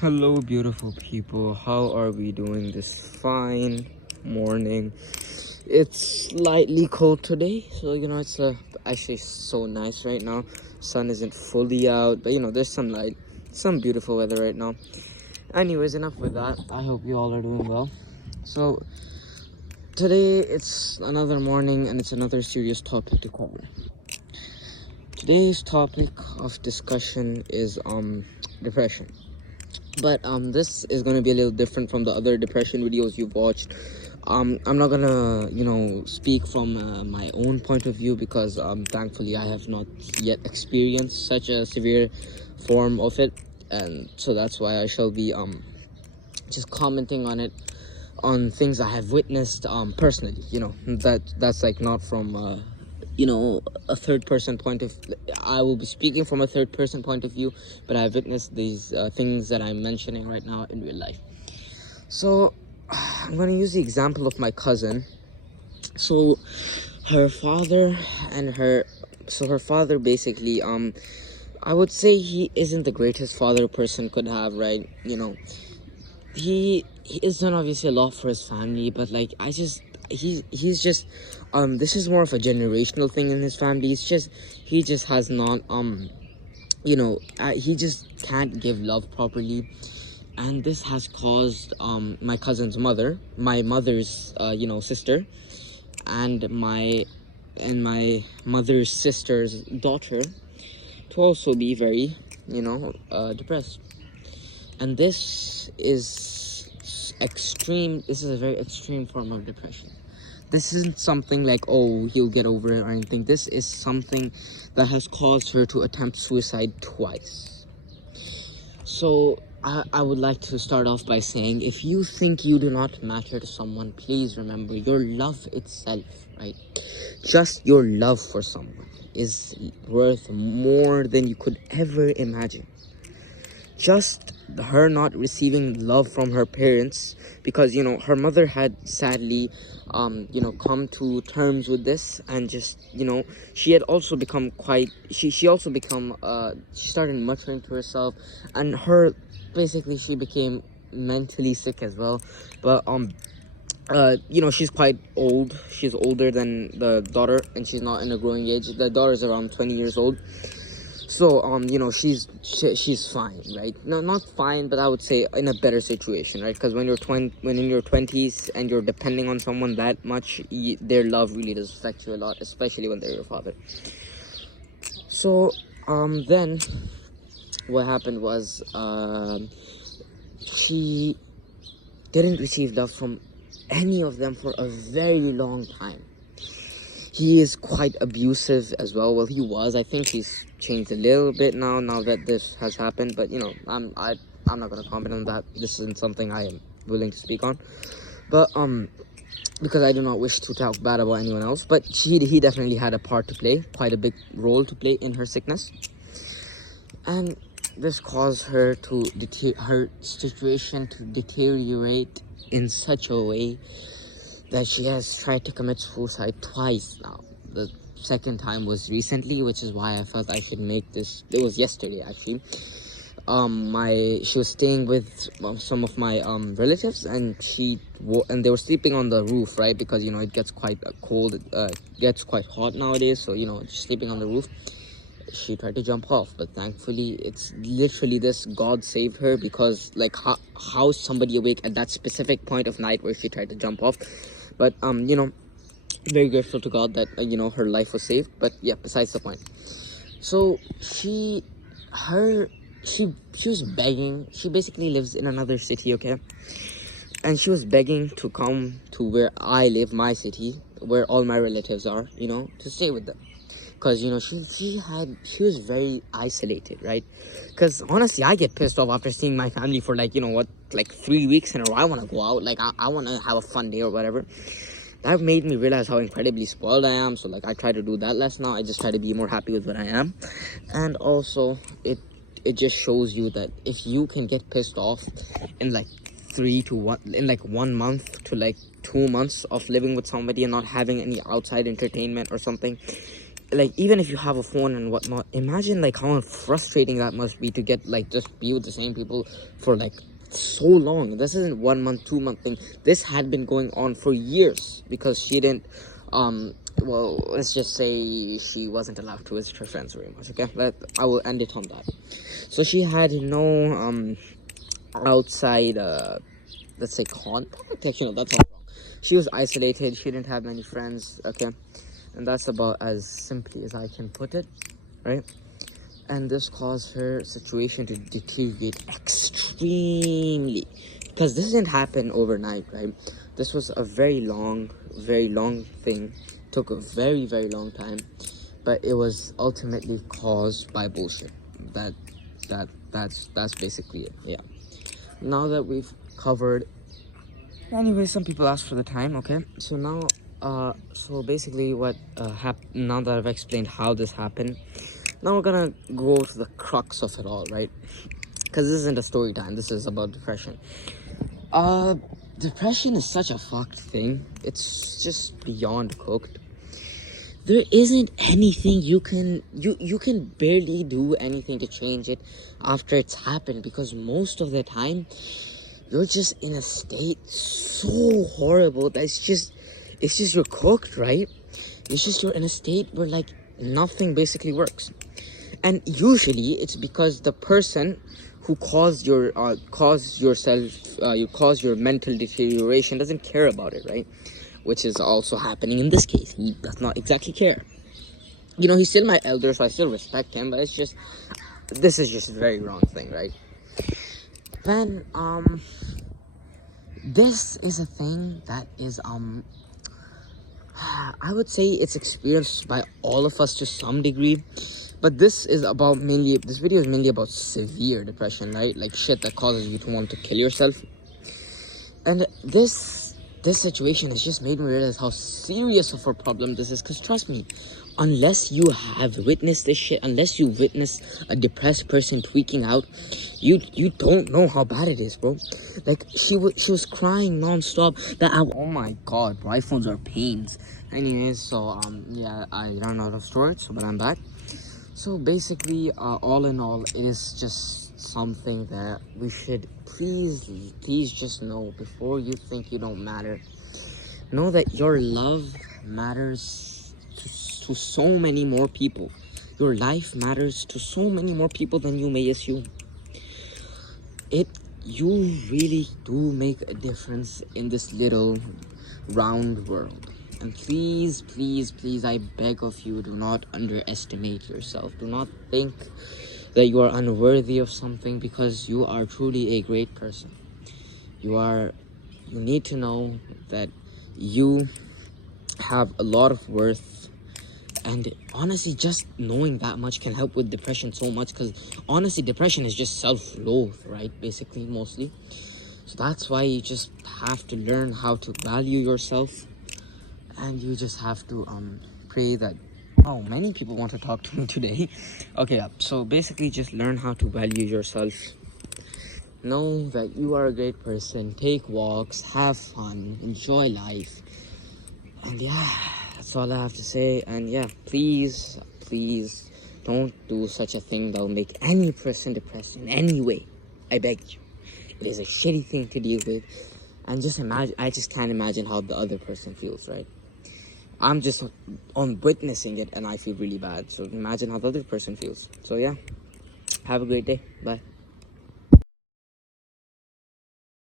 Hello, beautiful people. How are we doing this fine morning? It's slightly cold today, so it's actually so nice right now. Sun isn't fully out, but there's some light, some beautiful weather right now. Anyways, enough with that. I hope you all are doing well. So today it's another morning, and it's another serious topic to cover. Today's topic of discussion is depression. But this is going to be a little different from the other depression videos you've watched. I'm not gonna speak from my own point of view, because thankfully I have not yet experienced such a severe form of it, and so that's why I shall be just commenting on it, on things I have witnessed personally. That's like not from a third person point of. I will be speaking from a third person point of view, but I've witnessed these things that I'm mentioning right now in real life. So I'm going to use the example of my cousin. So her father her father basically I would say he isn't the greatest father a person could have, right? He is done obviously a lot for his family, but like he's just this is more of a generational thing in his family. It's just he just has not he just can't give love properly, and this has caused my cousin's mother, my mother's sister, and my mother's sister's daughter to also be very depressed. And this is extreme. This is a very extreme form of depression. This isn't something like, oh, he'll get over it or anything. This is something that has caused her to attempt suicide twice. So I would like to start off by saying, if you think you do not matter to someone, please remember your love itself, right? Just your love for someone is worth more than you could ever imagine. Just her not receiving love from her parents, because her mother had sadly come to terms with this, and just she had also become quite she also become she started muttering to herself, and basically she became mentally sick as well. But she's quite old. She's older than the daughter, and she's not in a growing age. The daughter is around 20 years old. So she's fine, right? No, not fine, but I would say in a better situation, right? Because when in your 20s and you're depending on someone that much, their love really does affect you a lot, especially when they're your father. So then what happened was she didn't receive love from any of them for a very long time. He is quite abusive as well. Well, he was. I think he's changed a little bit now that this has happened. But I'm not gonna comment on that. This isn't something I am willing to speak on. But because I do not wish to talk bad about anyone else. But he definitely had a part to play, quite a big role to play in her sickness, and this caused her situation to deteriorate in such a way that she has tried to commit suicide twice now. The second time was recently, which is why I felt I should make this. It was yesterday, actually. She was staying with some of my relatives, and they were sleeping on the roof, right? Because it gets quite cold, gets quite hot nowadays. So just sleeping on the roof. She tried to jump off, but thankfully it's literally this, God saved her, because like how somebody awake at that specific point of night where she tried to jump off. But very grateful to God that her life was saved. But yeah, besides the point. So she was begging. She basically lives in another city, okay, and she was begging to come to where I live, my city, where all my relatives are, to stay with them. Because she was very isolated, right? Because honestly, I get pissed off after seeing my family for like 3 weeks in a row. I want to go out, like I want to have a fun day or whatever. That made me realize how incredibly spoiled I am. So like I try to do that less now. I just try to be more happy with what I am. And also it just shows you that if you can get pissed off in like 1 month to like 2 months of living with somebody and not having any outside entertainment or something, like, even if you have a phone and whatnot, imagine like how frustrating that must be to get like just be with the same people for like so long. This isn't 1 month, 2 month thing. This had been going on for years because she didn't well, let's just say she wasn't allowed to visit her friends very much. Okay, I will end it on that. So she had no outside let's say contact. Actually, no, that's all wrong. She was isolated. She didn't have many friends. Okay, and that's about as simply as I can put it, right? And this caused her situation to deteriorate extremely, because this didn't happen overnight, right? This was a very long thing. Took a very long time, but it was ultimately caused by bullshit. That's basically it. Yeah, now that we've covered, anyway, some people asked for the time. Okay, so now so basically what happened, now that I've explained how this happened, now we're gonna go to the crux of it all, right? Because this isn't a story time, this is about depression. Depression is such a fucked thing. It's just beyond cooked. There isn't anything you can barely do anything to change it after it's happened, because most of the time you're just in a state so horrible that it's just you're cooked, right? It's just you're in a state where like nothing basically works. And usually it's because the person who caused your your mental deterioration doesn't care about it, right? Which is also happening in this case. He does not exactly care. You know, he's still my elder, so I still respect him, but it's just, this is just a very wrong thing, right? Then this is a thing that is I would say it's experienced by all of us to some degree, but this video is mainly about severe depression, right? Like shit that causes you to want to kill yourself. And this situation has just made me realize how serious of a problem this is, because trust me, unless you have witnessed this shit, unless you witness a depressed person tweaking out, you don't know how bad it is, bro. Like she was crying non-stop that oh my god, bro, iPhones are pains. Anyways, so yeah, I ran out of storage, so but I'm back. So basically, all in all, it is just something that we should please just know, before you think you don't matter. Know that your love matters to so many more people. Your life matters to so many more people than you may assume. You really do make a difference in this little round world. And please, I beg of you, do not underestimate yourself. Do not think that you are unworthy of something, because you are truly a great person. You need to know that you have a lot of worth. And honestly, just knowing that much can help with depression so much, because honestly, depression is just self-loathe, right? Basically, mostly. So that's why you just have to learn how to value yourself. And you just have to pray that, oh, many people want to talk to me today. Okay, so basically just learn how to value yourself. Know that you are a great person. Take walks, have fun, enjoy life. And yeah, that's all I have to say. And yeah, please don't do such a thing that will make any person depressed in any way. I beg you. It is a shitty thing to deal with. And just imagine, I just can't imagine how the other person feels, right? I'm just on witnessing it and I feel really bad. So imagine how the other person feels. So yeah, have a great day. Bye.